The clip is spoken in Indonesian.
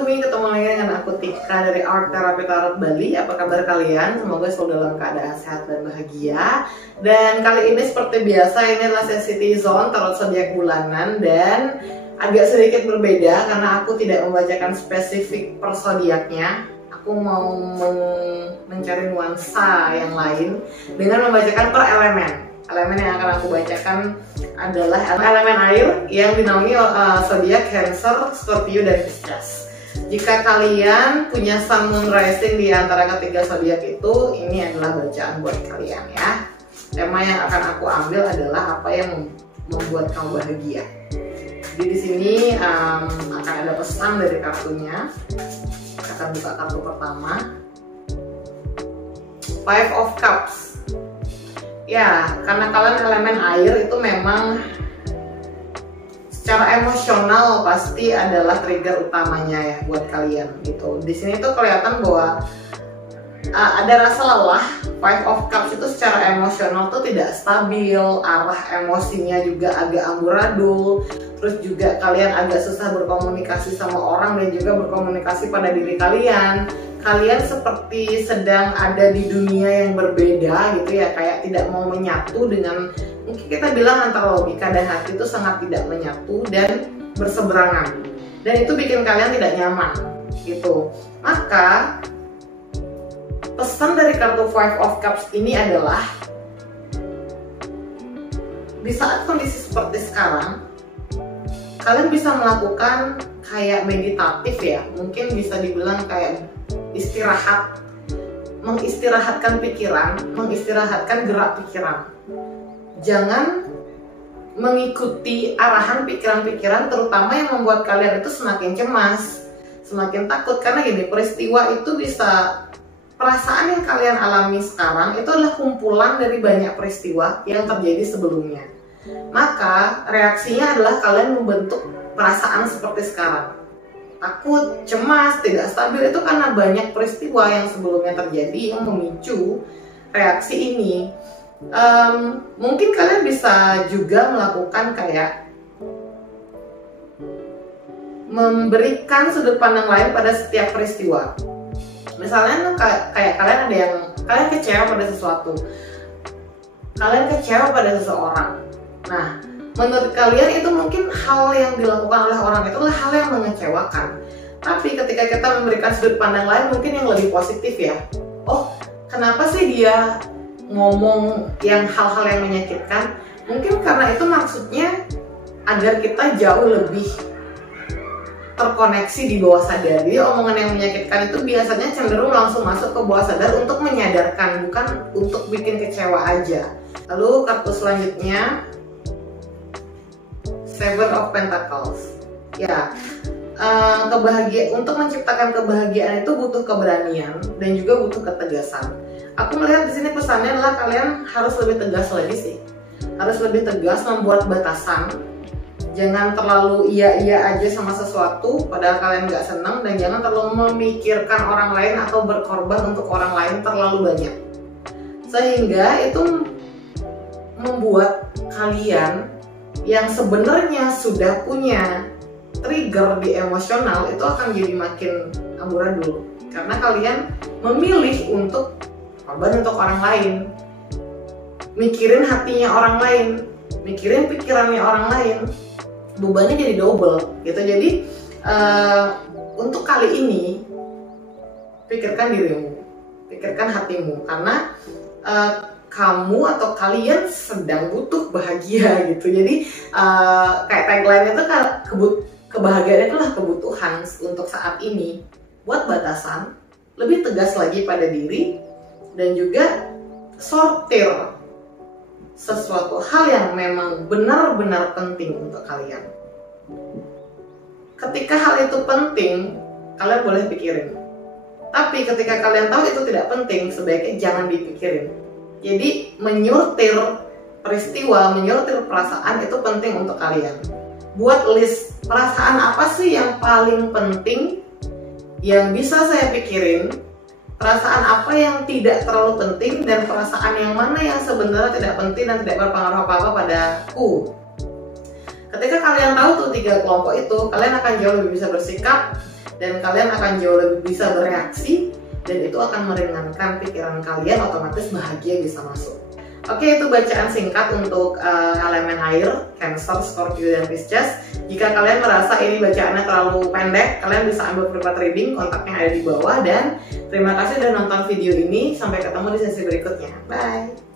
Umi, ketemu lagi dengan aku Tika dari Art Therapy Tarot Bali. Apa kabar kalian? Semoga selalu dalam keadaan sehat dan bahagia. Dan kali ini seperti biasa, ini adalah sesi T-Zone Tarot Zodiak bulanan. Dan agak sedikit berbeda karena aku tidak membacakan spesifik per zodiaknya. Aku mau mencari nuansa yang lain dengan membacakan per elemen. Elemen yang akan aku bacakan adalah elemen air yang dinaungi zodiak Cancer, Scorpio, dan Pisces. Jika kalian punya Sun, Moon, Rising di antara ketiga zodiak itu, ini adalah bacaan buat kalian ya. Tema yang akan aku ambil adalah apa yang membuat kamu bahagia. Jadi di sini akan ada pesan dari kartunya. Kita akan buka kartu pertama, Five of Cups. Ya, karena kalian elemen air itu memang secara emosional pasti adalah trigger utamanya ya buat kalian gitu. Di sini tuh kelihatan bahwa ada rasa lelah. Five of Cups itu secara emosional tuh tidak stabil, arah emosinya juga agak amburadul. Terus juga kalian agak susah berkomunikasi sama orang dan juga berkomunikasi pada diri kalian. Kalian seperti sedang ada di dunia yang berbeda gitu ya, kayak tidak mau menyatu dengan, mungkin kita bilang antara logika dan hati itu sangat tidak menyatu dan berseberangan. Dan itu bikin kalian tidak nyaman gitu. Maka pesan dari kartu Five of Cups ini adalah di saat kondisi seperti sekarang, kalian bisa melakukan kayak meditatif ya, mungkin bisa dibilang kayak istirahat, mengistirahatkan pikiran, mengistirahatkan gerak pikiran. Jangan mengikuti arahan pikiran-pikiran, terutama yang membuat kalian itu semakin cemas, semakin takut. Karena gini, peristiwa itu bisa, perasaan yang kalian alami sekarang itu adalah kumpulan dari banyak peristiwa yang terjadi sebelumnya. Maka reaksinya adalah kalian membentuk perasaan seperti sekarang. Takut, cemas, tidak stabil itu karena banyak peristiwa yang sebelumnya terjadi yang memicu reaksi ini. Mungkin kalian bisa juga melakukan kayak memberikan sudut pandang lain pada setiap peristiwa. Misalnya kayak kalian ada yang kalian kecewa pada sesuatu, kalian kecewa pada seseorang. Nah, menurut kalian itu mungkin hal yang dilakukan oleh orang itu adalah hal yang mengecewakan. Tapi ketika kita memberikan sudut pandang lain mungkin yang lebih positif ya. Oh, kenapa sih dia ngomong yang hal-hal yang menyakitkan? Mungkin karena itu maksudnya agar kita jauh lebih terkoneksi di bawah sadar. Jadi omongan yang menyakitkan itu biasanya cenderung langsung masuk ke bawah sadar untuk menyadarkan, bukan untuk bikin kecewa aja. Lalu kartu selanjutnya, Seven of Pentacles. Ya, untuk menciptakan kebahagiaan itu butuh keberanian dan juga butuh ketegasan. Aku melihat di sini pesannya adalah kalian harus lebih tegas lagi sih. Harus lebih tegas membuat batasan. Jangan terlalu iya-iya aja sama sesuatu padahal kalian nggak senang, dan jangan terlalu memikirkan orang lain atau berkorban untuk orang lain terlalu banyak. Sehingga itu membuat kalian yang sebenarnya sudah punya trigger di emosional itu akan jadi makin amburadul karena kalian memilih untuk korban untuk orang lain, mikirin hatinya orang lain, mikirin pikirannya orang lain, bebannya jadi double gitu. Jadi untuk kali ini pikirkan dirimu, pikirkan hatimu, karena kamu atau kalian sedang butuh bahagia gitu. Jadi kayak tagline itu kan kebahagiaan itulah kebutuhan untuk saat ini. Buat batasan, lebih tegas lagi pada diri, dan juga sortir sesuatu hal yang memang benar-benar penting untuk kalian. Ketika hal itu penting, kalian boleh pikirin. Tapi ketika kalian tahu itu tidak penting, sebaiknya jangan dipikirin. Jadi menyortir peristiwa, menyortir perasaan itu penting untuk kalian. Buat list perasaan apa sih yang paling penting yang bisa saya pikirin, perasaan apa yang tidak terlalu penting, dan perasaan yang mana yang sebenarnya tidak penting dan tidak berpengaruh apa-apa padaku. Ketika kalian tahu tuh 3 kelompok itu, kalian akan jauh lebih bisa bersikap dan kalian akan jauh lebih bisa bereaksi, dan itu akan meringankan pikiran kalian, otomatis bahagia bisa masuk. Oke, itu bacaan singkat untuk elemen air, Cancer, Scorpio, dan Pisces. Jika kalian merasa ini bacaannya terlalu pendek, kalian bisa ambil private reading, kontaknya ada di bawah. Dan terima kasih sudah nonton video ini, sampai ketemu di sesi berikutnya. Bye!